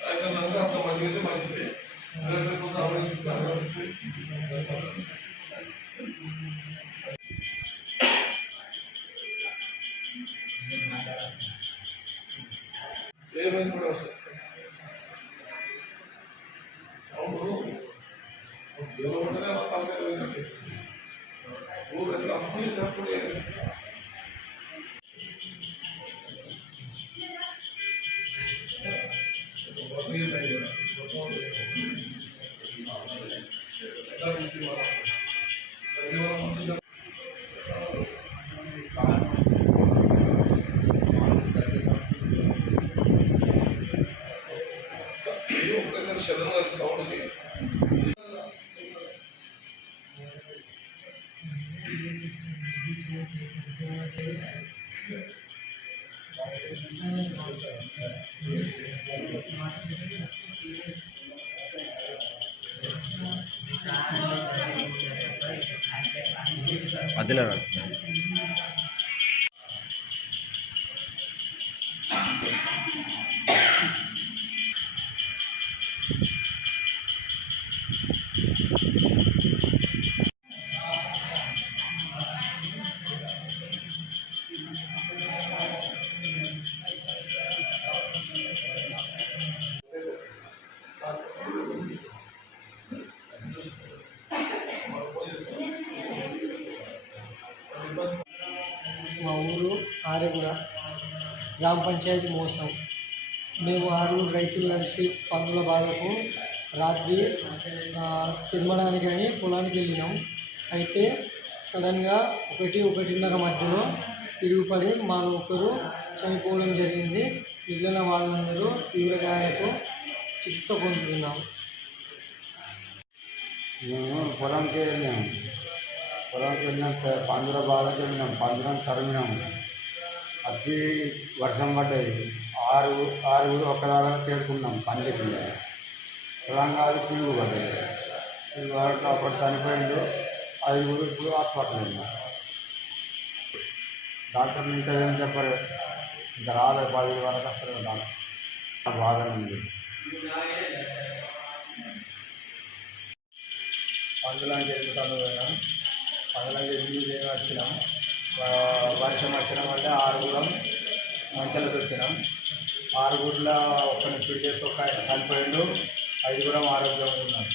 సాయంత్రం అంత మంచిగా మంచిది ఏమైంది కూడా వస్తుంది సౌండ్ దేవుడునే తలకాయ ఊరు ఎట్లా అప్పుడు సప్పుడు చేసింది ఒకసారి శరణ్ గారి సౌండ్ మధ్యలో మా ఊరు ఆరేగూడ గ్రామ పంచాయతీ మోసం. మేము 6 రైతులు కలిసి పందుల బాధకు రాత్రి తినడానికి అని పొలానికి వెళ్ళినాం. అయితే సడన్గా 1-1:30 మధ్యలో పిడుగుపడి మాలో ఒకరు చనిపోవడం జరిగింది. మిగిలిన వాళ్ళందరూ తీవ్ర గాయాలతో చికిత్స పొందుతున్నాం. మేము పొలంకి వెళ్ళినాం. పందుల బాధకు వెళ్ళినాం. పందులను తరిమినాం. వచ్చి వర్షం పడ్డది. ఆరుగురు ఒక్కదాగా చేరుకున్నాం. పందికి సడన్గా అది పిలుగు పడ్డది. పిలుగు పడితే అప్పుడు చనిపోయిండు. 5 ఇప్పుడు హాస్పిటల్ ఉన్నాం. డాక్టర్ని ఇంకా ఏం చెప్పరు, ఇంకా రాలేదు. 10 వరకు వస్తారు డాక్టర్. బాగానే ఉంది. పందులాంటి ఎదుగుతాను పోయినాం. పందులాంటి ఎదుగు వచ్చినాం. వర్షం వచ్చిన వల్ల 6 మంచాలకు వచ్చినాం. 6 ఒకరిని పిడి చేస్తే ఒక ఆయన చనిపోయిండు. 5 ఆరోగ్యంగా ఉన్నాం.